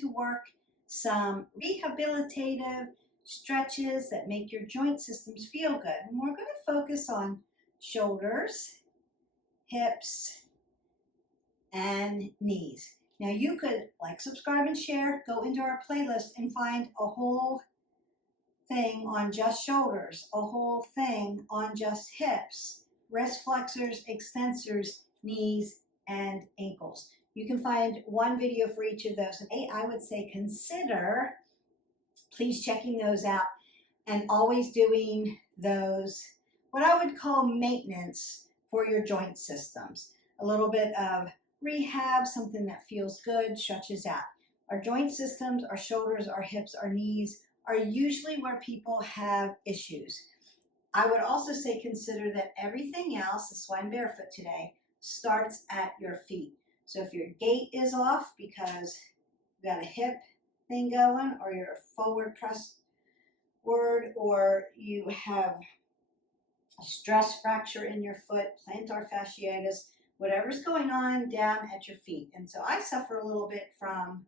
to work some rehabilitative stretches that make your joint systems feel good. And we're going to focus on shoulders, hips, and knees. Now you could like, subscribe, and share, go into our playlist and find a whole thing on just shoulders, a whole thing on just hips, wrist flexors, extensors, knees, and ankles. You can find one video for each of those. And I would say consider please checking those out and always doing those, what I would call maintenance for your joint systems. A little bit of rehab, something that feels good, stretches out. Our joint systems, our shoulders, our hips, our knees are usually where people have issues. I would also say consider that everything else, that's why I'm barefoot today, starts at your feet. So if your gait is off because you got a hip thing going, or you're a forward press word, or you have a stress fracture in your foot, plantar fasciitis, whatever's going on down at your feet. And so I suffer a little bit from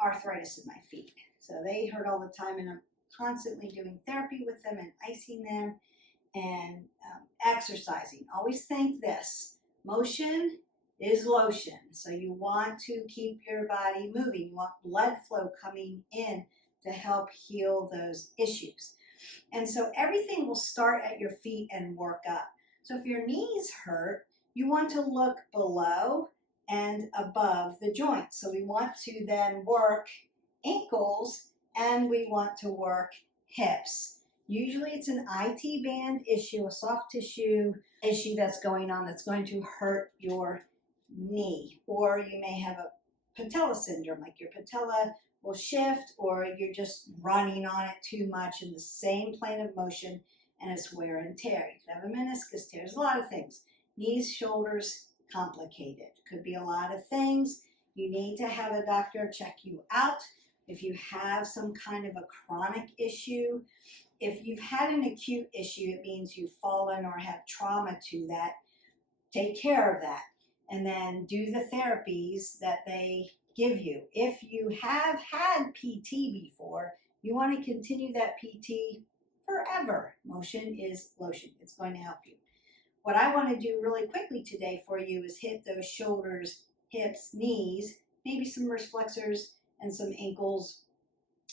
arthritis in my feet. So they hurt all the time, and I'm constantly doing therapy with them and icing them and exercising. Always think this, motion is lotion. So you want to keep your body moving. You want blood flow coming in to help heal those issues. And so everything will start at your feet and work up. So if your knees hurt, you want to look below and above the joint. So we want to then work ankles and we want to work hips. Usually it's an IT band issue, a soft tissue issue that's going on that's going to hurt your knee. Or you may have a patella syndrome, like your patella will shift, or you're just running on it too much in the same plane of motion and it's wear and tear. You could have a meniscus tear. There's a lot of things. Knees, shoulders, complicated. Could be a lot of things. You need to have a doctor check you out. If you have some kind of a chronic issue, if you've had an acute issue, it means you've fallen or had trauma to that. Take care of that. And then do the therapies that they give you. If you have had PT before, you want to continue that PT forever. Motion is lotion. It's going to help you. What I want to do really quickly today for you is hit those shoulders, hips, knees, maybe some wrist flexors and some ankles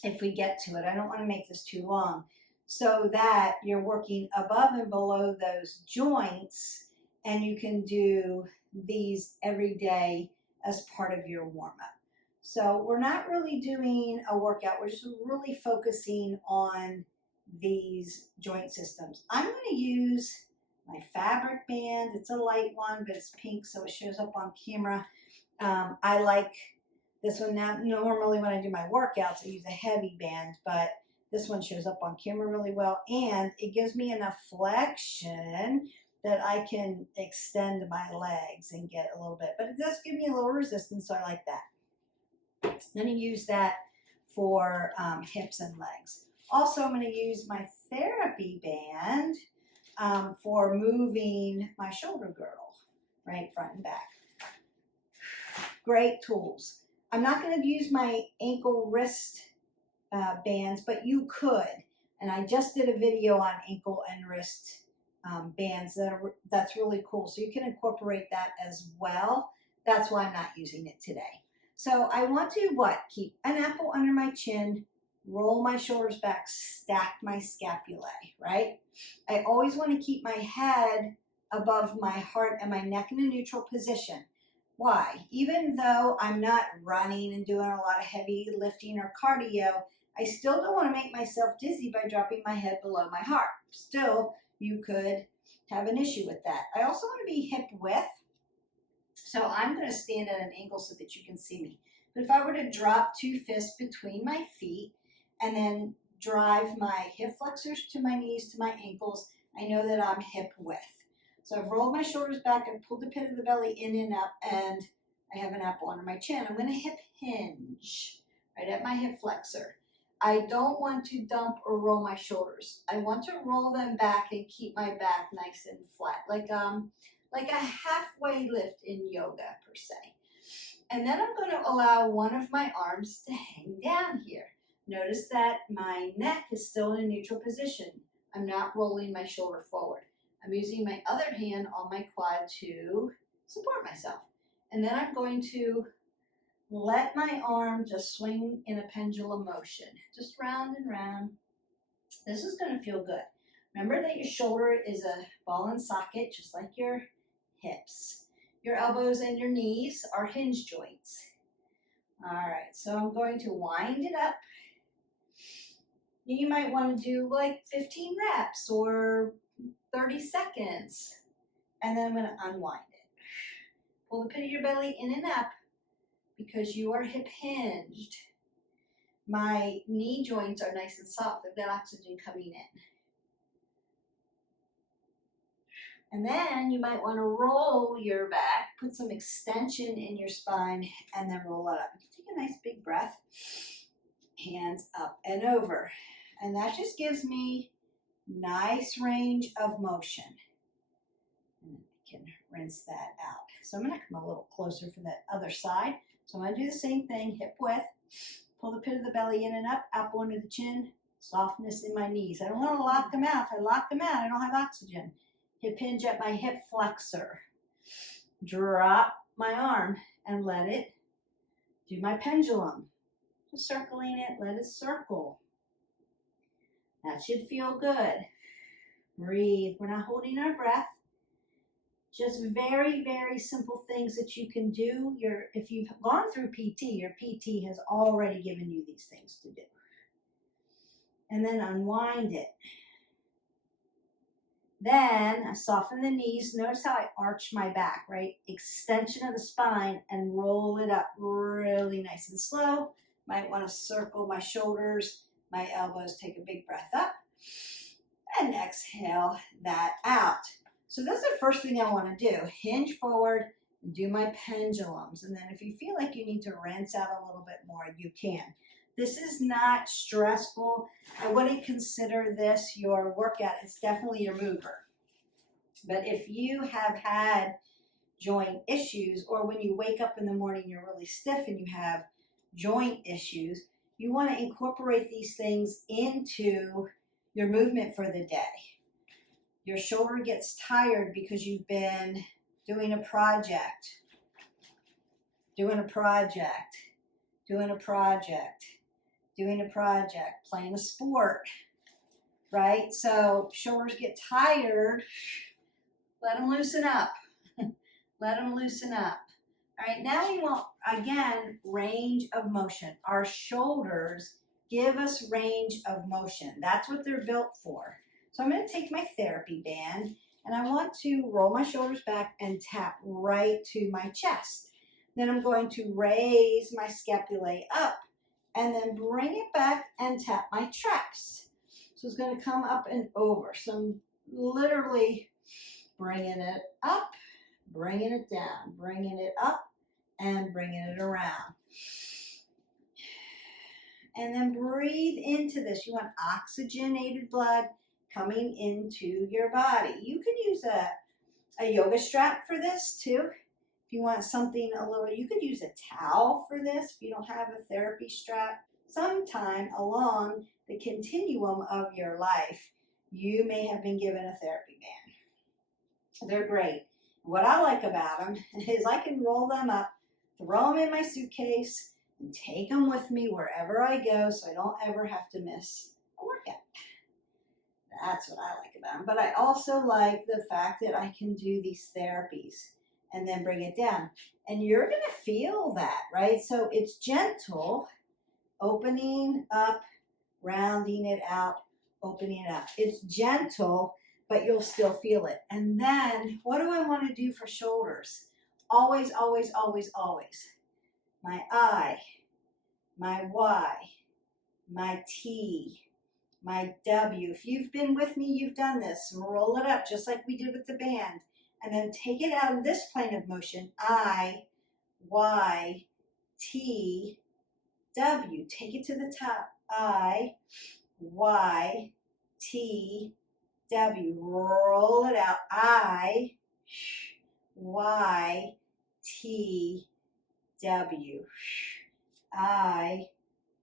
if we get to it. I don't want to make this too long, so that you're working above and below those joints, and you can do these every day as part of your warm-up. So we're not really doing a workout. We're just really focusing on these joint systems. I'm going to use my fabric band. It's a light one, but it's pink, so it shows up on camera. I like this one. Now, normally when I do my workouts, I use a heavy band, but this one shows up on camera really well, and it gives me enough flexion that I can extend my legs and get a little bit, but it does give me a little resistance, so I like that. Then you use that for hips and legs. Also, I'm going to use my therapy band for moving my shoulder girdle, right, front and back. Great tools. I'm not going to use my ankle wrist bands, but you could. And I just did a video on ankle and wrist bands that's really cool. So you can incorporate that as well. That's why I'm not using it today. So I want to keep an apple under my chin, roll my shoulders back, stack my scapulae, right? I always want to keep my head above my heart and my neck in a neutral position. Why? Even though I'm not running and doing a lot of heavy lifting or cardio, I still don't want to make myself dizzy by dropping my head below my heart. Still, you could have an issue with that. I also want to be hip width. So I'm going to stand at an angle so that you can see me. But if I were to drop two fists between my feet and then drive my hip flexors to my knees to my ankles, I know that I'm hip width. So I've rolled my shoulders back and pulled the pit of the belly in and up, and I have an apple under my chin. I'm going to hip hinge right at my hip flexor. I don't want to dump or roll my shoulders. I want to roll them back and keep my back nice and flat, like a halfway lift in yoga per se. And then I'm going to allow one of my arms to hang down here. Notice that my neck is still in a neutral position. I'm not rolling my shoulder forward. I'm using my other hand on my quad to support myself. And then I'm going to let my arm just swing in a pendulum motion, just round and round. This is going to feel good. Remember that your shoulder is a ball and socket, just like your hips. Your elbows and your knees are hinge joints. All right, so I'm going to wind it up. You might want to do like 15 reps or 30 seconds. And then I'm going to unwind it. Pull the pit of your belly in and up because you are hip hinged. My knee joints are nice and soft. They've got oxygen coming in. And then you might want to roll your back, put some extension in your spine, and then roll it up. Take a nice big breath. Hands up and over. And that just gives me nice range of motion. And I can rinse that out. So I'm going to come a little closer for the other side. So I'm going to do the same thing, hip width. Pull the pit of the belly in and up, elbow under the chin, softness in my knees. I don't want to lock them out. If I lock them out, I don't have oxygen. Hip hinge at my hip flexor. Drop my arm and let it do my pendulum. Just circling it, let it circle. That should feel good. Breathe. We're not holding our breath. Just very, very simple things that you can do. If you've gone through PT, your PT has already given you these things to do. And then unwind it. Then I soften the knees. Notice how I arch my back, right? Extension of the spine and roll it up really nice and slow. Might want to circle my shoulders, my elbows, take a big breath up, and exhale that out. So that's the first thing I want to do. Hinge forward and do my pendulums. And then if you feel like you need to rinse out a little bit more, you can. This is not stressful. I wouldn't consider this your workout. It's definitely your mover. But if you have had joint issues, or when you wake up in the morning, you're really stiff and you have joint issues, you want to incorporate these things into your movement for the day. Your shoulder gets tired because you've been doing a project, playing a sport, right? So shoulders get tired. Let them loosen up. Let them loosen up. All right, now we want, again, range of motion. Our shoulders give us range of motion. That's what they're built for. So I'm going to take my therapy band and I want to roll my shoulders back and tap right to my chest. Then I'm going to raise my scapulae up and then bring it back and tap my traps. So it's going to come up and over. So I'm literally bringing it up, bringing it down, bringing it up, and bringing it around. And then breathe into this. You want oxygenated blood coming into your body. You can use a yoga strap for this too. If you want something a little, you could use a towel for this if you don't have a therapy strap. Sometime along the continuum of your life, you may have been given a therapy band. They're great. What I like about them is I can roll them up, throw them in my suitcase, and take them with me wherever I go so I don't ever have to miss a workout. That's what I like about them. But I also like the fact that I can do these therapies and then bring it down. And you're going to feel that, right? So it's gentle, opening up, rounding it out, opening it up. It's gentle, but you'll still feel it. And then what do I want to do for shoulders? Always, always, always, always. My I, my Y, my T, my W. If you've been with me, you've done this. Roll it up just like we did with the band. And then take it out of this plane of motion. I, Y, T, W. Take it to the top. I, Y, T, W. Roll it out. I, Y, T, W. I,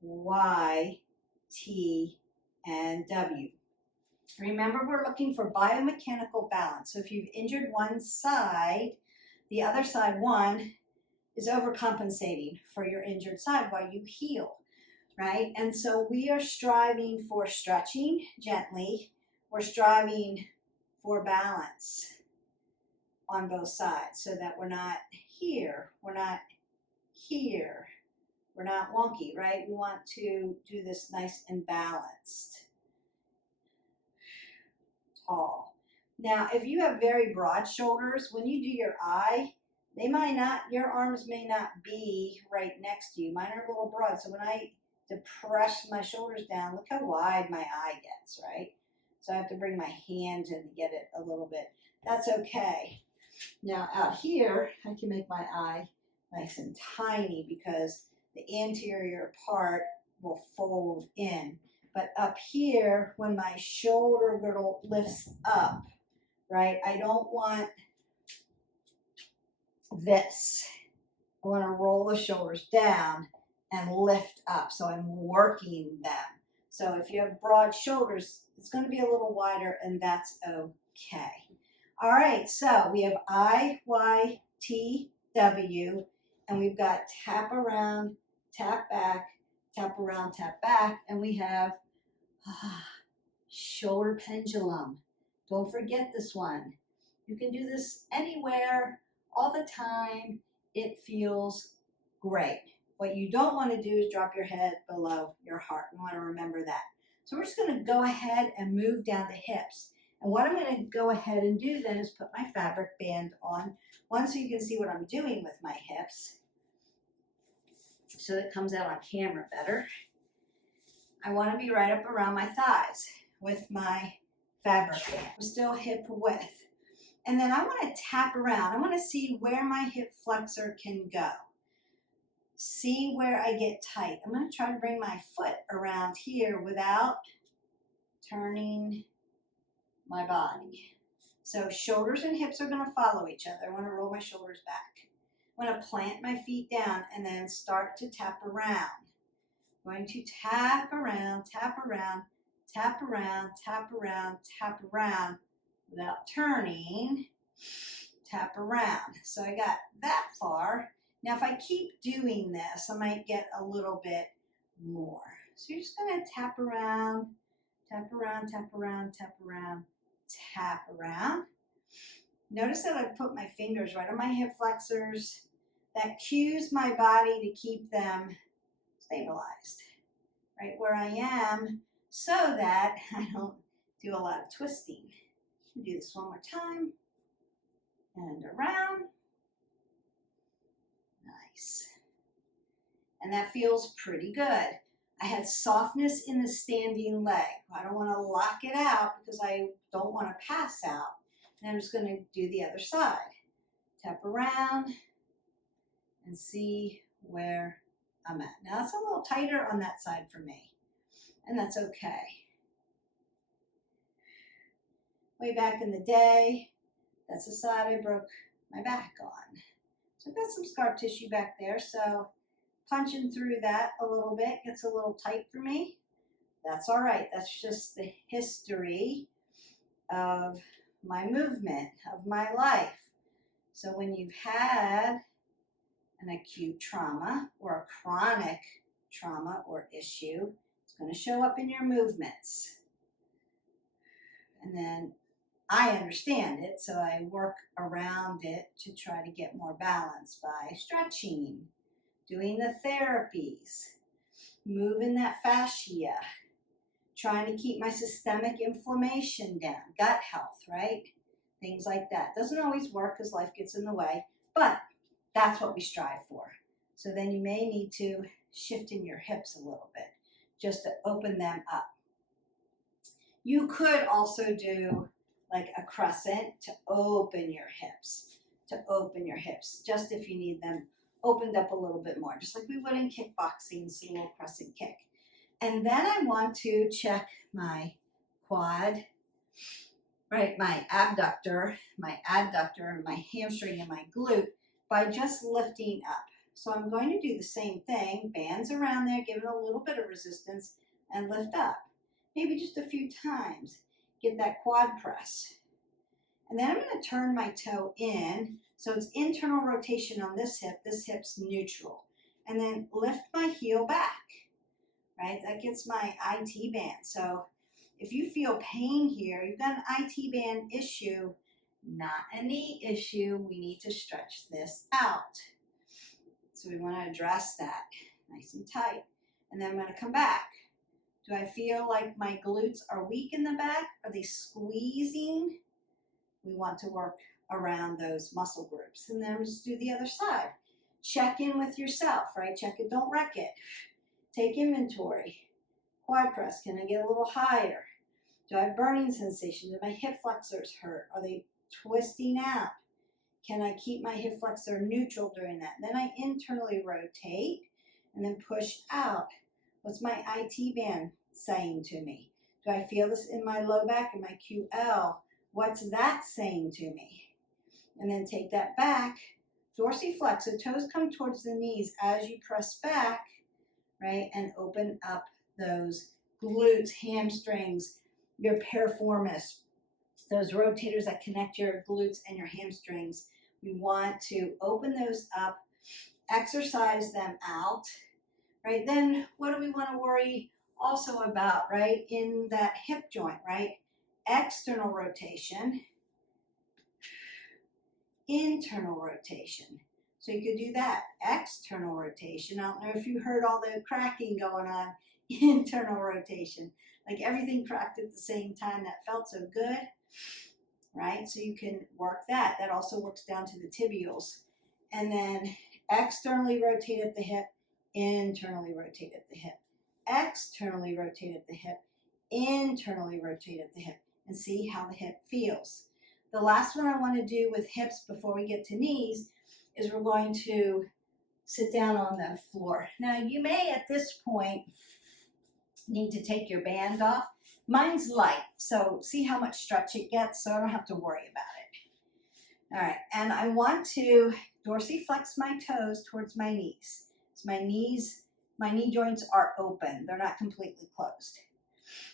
Y, T, and W. Remember, we're looking for biomechanical balance. So if you've injured one side, the other side, one, is overcompensating for your injured side while you heal, right? And so we are striving for stretching gently. We're striving for balance on both sides so that we're not here, we're not here, we're not wonky, right? We want to do this nice and balanced. Tall. Now, if you have very broad shoulders, when you do your eye, they might not, your arms may not be right next to you. Mine are a little broad, so when I depress my shoulders down, look how wide my eye gets, right? So I have to bring my hand in to get it a little bit. That's okay. Now out here, I can make my eye nice and tiny because the anterior part will fold in. But up here, when my shoulder girdle lifts up, right, I don't want this. I want to roll the shoulders down and lift up, so I'm working them. So if you have broad shoulders, it's going to be a little wider, and that's okay. All right, so we have I, Y, T, W, and we've got tap around, tap back, tap around, tap back, and we have shoulder pendulum. Don't forget this one. You can do this anywhere, all the time. It feels great. What you don't want to do is drop your head below your heart. You want to remember that. So we're just going to go ahead and move down the hips. And what I'm going to go ahead and do then is put my fabric band on, one, so you can see what I'm doing with my hips, so it comes out on camera better. I want to be right up around my thighs with my fabric band. I'm still hip width. And then I want to tap around. I want to see where my hip flexor can go. See where I get tight. I'm going to try to bring my foot around here without turning my body. So shoulders and hips are going to follow each other. I want to roll my shoulders back. I want to plant my feet down and then start to tap around. I'm going to tap around, tap around, tap around, tap around, tap around without turning. Tap around. So I got that far. Now if I keep doing this, I might get a little bit more. So you're just going to tap around, tap around, tap around, tap around, tap around. Notice that I put my fingers right on my hip flexors. That cues my body to keep them stabilized right where I am so that I don't do a lot of twisting. Do this one more time. And around. Nice. And that feels pretty good. I had softness in the standing leg. I don't want to lock it out because I don't want to pass out. And I'm just going to do the other side. Tap around and see where I'm at. Now it's a little tighter on that side for me, and that's okay. Way back in the day, that's the side I broke my back on. So I've got some scar tissue back there, so punching through that a little bit gets a little tight for me. That's all right. That's just the history of my movement, of my life. So when you've had an acute trauma or a chronic trauma or issue, it's going to show up in your movements. And then I understand it, so I work around it to try to get more balance by stretching, doing the therapies, moving that fascia, trying to keep my systemic inflammation down, gut health, right? Things like that. Doesn't always work because life gets in the way, but that's what we strive for. So then you may need to shift in your hips a little bit just to open them up. You could also do like a crescent to open your hips, just if you need them opened up a little bit more, just like we would in kickboxing, so a little crescent kick. And then I want to check my quad, right, my abductor, my adductor, my hamstring, and my glute by just lifting up. So I'm going to do the same thing, bands around there, give it a little bit of resistance, and lift up. Maybe just a few times. Get that quad press. And then I'm going to turn my toe in, so it's internal rotation on this hip's neutral. And then lift my heel back, right? That gets my IT band. So if you feel pain here, you've got an IT band issue, not a knee issue. We need to stretch this out. So we want to address that nice and tight. And then I'm going to come back. Do I feel like my glutes are weak in the back? Are they squeezing? We want to work around those muscle groups. And then just do the other side. Check in with yourself, right? Check it, don't wreck it. Take inventory. Quad press, can I get a little higher? Do I have burning sensation? Do my hip flexors hurt? Are they twisting out? Can I keep my hip flexor neutral during that? Then I internally rotate and then push out. What's my IT band saying to me? Do I feel this in my low back and my QL? What's that saying to me? And then take that back, dorsiflex, so toes come towards the knees as you press back, right? And open up those glutes, hamstrings, your piriformis, those rotators that connect your glutes and your hamstrings. We want to open those up, exercise them out, right? Then what do we want to worry also about, right? In that hip joint, right? External rotation, internal rotation. So you could do that, external rotation. I don't know if you heard all the cracking going on, internal rotation. Like everything cracked at the same time. That felt so good, right? So you can work that. That also works down to the tibials. And then externally rotate at the hip, internally rotate at the hip, externally rotate at the hip, internally rotate at the hip, and see how the hip feels. The last one I want to do with hips before we get to knees is we're going to sit down on the floor. Now you may at this point need to take your band off. Mine's light, so see how much stretch it gets, so I don't have to worry about it. All right, and I want to dorsiflex my toes towards my knees. So my knee joints are open. They're not completely closed.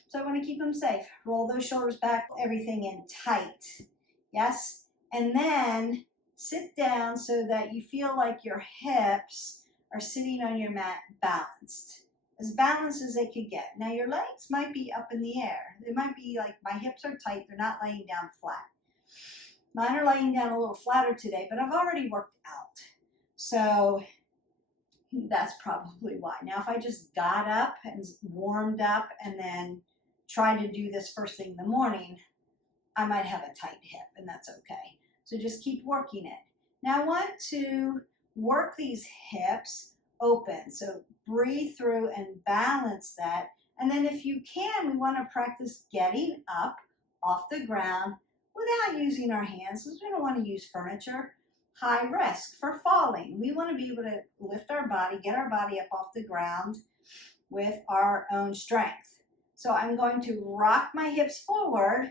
So I want to keep them safe. Roll those shoulders back, everything in tight. Yes? And then sit down so that you feel like your hips are sitting on your mat balanced. As balanced as they could get. Now your legs might be up in the air. They might be like, my hips are tight, they're not laying down flat. Mine are laying down a little flatter today, but I've already worked out. So that's probably why. Now if I just got up and warmed up and then tried to do this first thing in the morning, I might have a tight hip, and that's okay. So just keep working it. Now I want to work these hips open. So breathe through and balance that. And then if you can, we want to practice getting up off the ground without using our hands, because we don't want to use furniture. High risk for falling. We want to be able to lift our body, get our body up off the ground with our own strength. So I'm going to rock my hips forward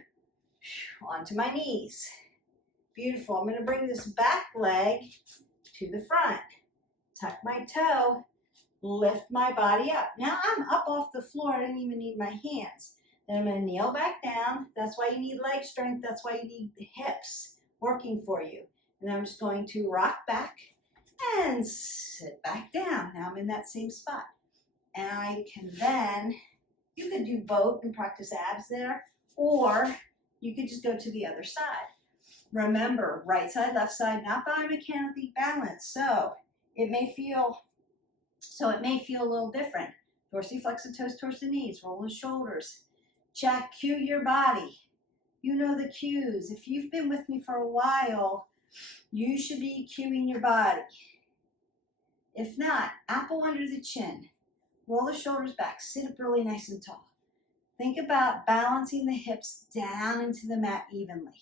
onto my knees. Beautiful. I'm going to bring this back leg to the front. Tuck my toe, lift my body up. Now I'm up off the floor. I don't even need my hands. Then I'm going to kneel back down. That's why you need leg strength. That's why you need the hips working for you. And I'm just going to rock back and sit back down. Now I'm in that same spot. And I can then, you could do both and practice abs there, or you could just go to the other side. Remember, right side, left side, not biomechanically balanced. So it may feel a little different. Dorsiflex the toes towards the knees, roll the shoulders. Check, cue your body. You know the cues. If you've been with me for a while, you should be cueing your body. If not, apple under the chin. Roll the shoulders back, sit up really nice and tall. Think about balancing the hips down into the mat evenly.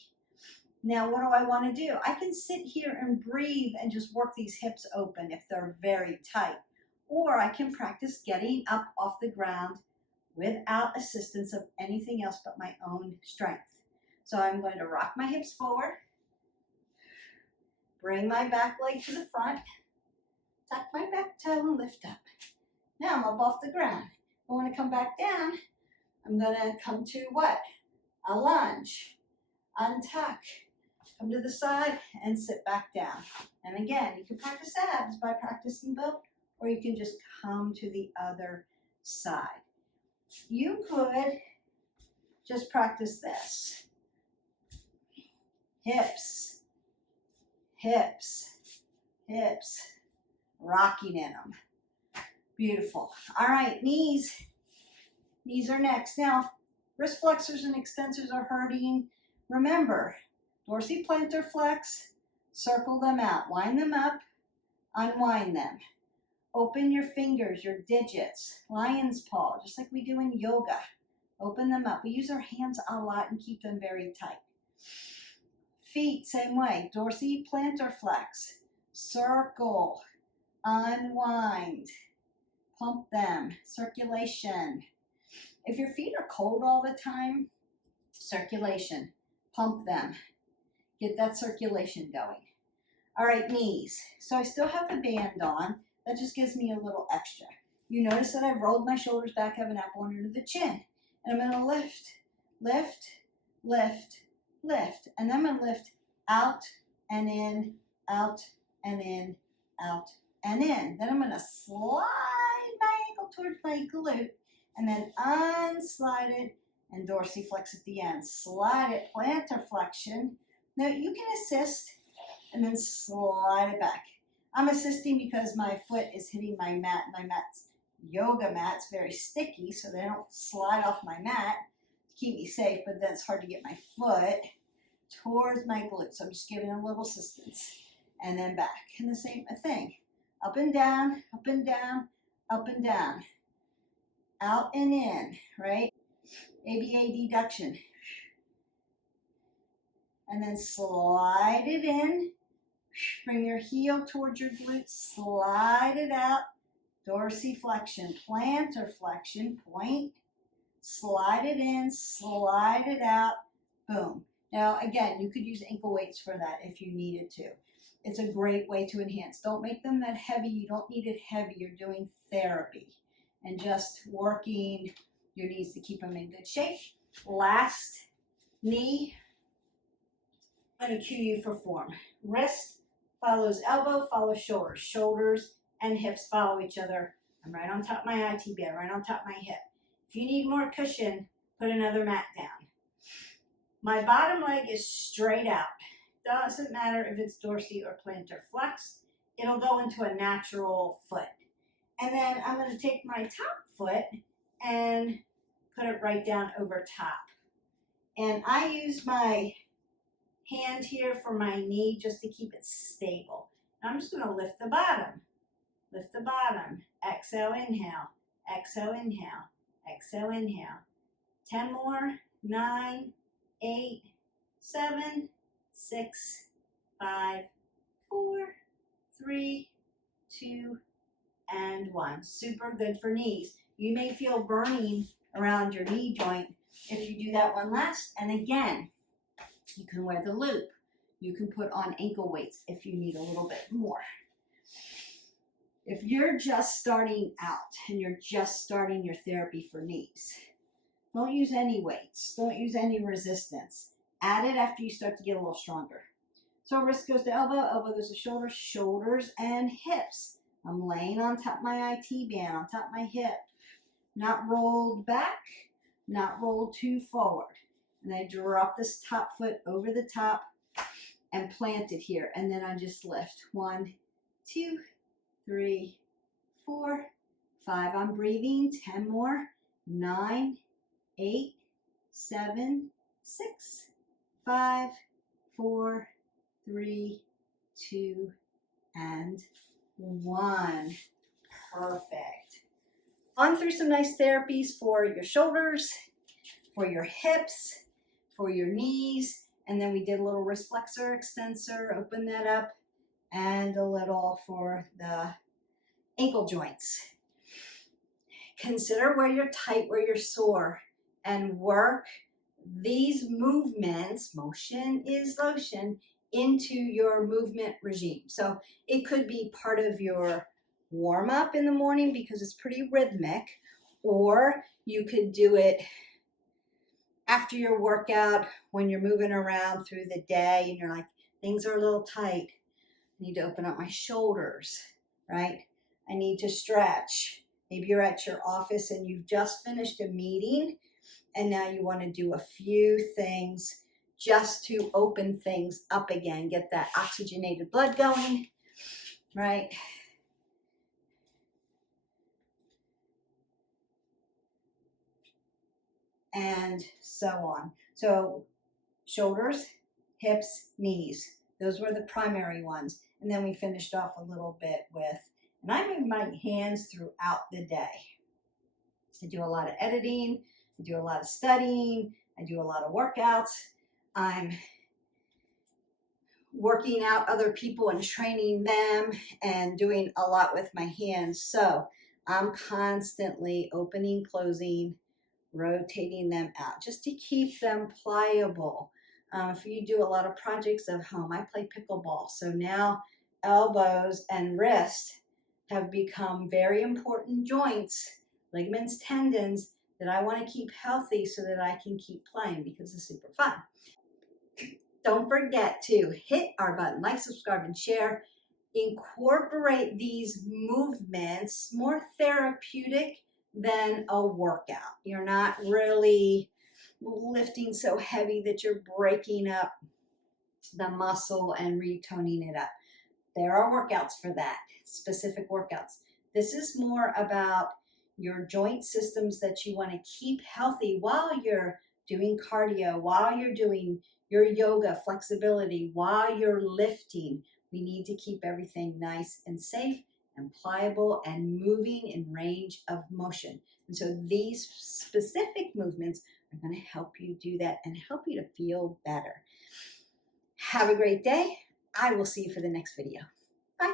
Now, what do I want to do? I can sit here and breathe and just work these hips open if they're very tight. Or I can practice getting up off the ground without assistance of anything else but my own strength. So I'm going to rock my hips forward, bring my back leg to the front, Tuck my back toe and lift up. Now I'm up off the ground. I want to come back down. I'm going to come to what? A lunge. Untuck. Come to the side and sit back down. And again, you can practice abs by practicing both, or you can just come to the other side. You could just practice this. Hips, hips, hips, rocking in them. Beautiful. All right, knees. Knees are next. Now, wrist flexors and extensors are hurting. Remember, dorsiplantar flex, circle them out, wind them up, unwind them. Open your fingers, your digits, lion's paw, just like we do in yoga. Open them up. We use our hands a lot and keep them very tight. Feet, same way. Dorsiplantar flex, circle, unwind, pump them, circulation. If your feet are cold all the time, circulation, pump them. Get that circulation going. All right, knees. So I still have the band on. That just gives me a little extra. You notice that I've rolled my shoulders back, have an apple under the chin. And I'm going to lift, lift, lift, lift. And then I'm going to lift out and in, out and in, out and in. Then I'm going to slide my ankle towards my glute and then unslide it and dorsiflex at the end. Slide it, plantar flexion. Now you can assist and then slide it back. I'm assisting because my foot is hitting my mat. My mat's yoga mat's very sticky, so they don't slide off my mat to keep me safe, but then it's hard to get my foot towards my glute. So I'm just giving a little assistance and then back. And the same thing. Up and down, up and down, up and down. Out and in, right? ADduction. And then slide it in. Bring your heel towards your glute. Slide it out. Dorsiflexion, plantar flexion, point. Slide it in, slide it out. Boom. Now, again, you could use ankle weights for that if you needed to. It's a great way to enhance. Don't make them that heavy. You don't need it heavy. You're doing therapy and just working your knees to keep them in good shape. Last knee. I'm going to cue you for form. Wrist follows elbow, follows shoulders. Shoulders and hips follow each other. I'm right on top of my IT band, right on top of my hip. If you need more cushion, put another mat down. My bottom leg is straight out. Doesn't matter if it's dorsi or plantar flex. It'll go into a natural foot. And then I'm going to take my top foot and put it right down over top. And I use my hand here for my knee just to keep it stable. And I'm just going to lift the bottom. Lift the bottom. Exhale, inhale. Exhale, inhale. Exhale, inhale. 10 more. 9, 8, 7, 6, 5, 4, 3, 2, and 1. Super good for knees. You may feel burning around your knee joint if you do that one last. And again, you can wear the loop. You can put on ankle weights if you need a little bit more. If you're just starting out and you're just starting your therapy for knees, don't use any weights. Don't use any resistance. Add it after you start to get a little stronger. So wrist goes to elbow, elbow goes to shoulder, shoulders and hips. I'm laying on top of my IT band, on top of my hip. Not rolled back, not rolled too forward. And I drop this top foot over the top and plant it here. And then I just lift. 1, 2, 3, 4, 5. I'm breathing. 10 more. 9, 8, 7, 6, 5, 4, 3, 2, and 1. Perfect. On through some nice therapies for your shoulders, for your hips, for your knees, and then we did a little wrist flexor, extensor, open that up, and a little for the ankle joints. Consider where you're tight, where you're sore, and work these movements, motion is lotion, into your movement regime. So it could be part of your warm up in the morning because it's pretty rhythmic, or you could do it after your workout when you're moving around through the day and you're like, things are a little tight. I need to open up my shoulders, right? I need to stretch. Maybe you're at your office and you've just finished a meeting and now you want to do a few things just to open things up again, get that oxygenated blood going, right? And so on. So shoulders, hips, knees. Those were the primary ones. And then we finished off a little bit with, and I move my hands throughout the day. I do a lot of editing. I do a lot of studying. I do a lot of workouts. I'm working out other people and training them and doing a lot with my hands. So I'm constantly opening, closing, rotating them out just to keep them pliable. If you do a lot of projects at home, I play pickleball. So now elbows and wrists have become very important joints, ligaments, tendons that I want to keep healthy so that I can keep playing because it's super fun. Don't forget to hit our button, like, subscribe, and share. Incorporate these movements, more therapeutic than a workout. You're not really lifting so heavy that you're breaking up the muscle and retoning it up. There are workouts for that, specific workouts. This is more about your joint systems that you want to keep healthy while you're doing cardio, while you're doing your yoga, flexibility, while you're lifting. We need to keep everything nice and safe and pliable and moving in range of motion. And so these specific movements are going to help you do that and help you to feel better. Have a great day. I will see you for the next video. Bye.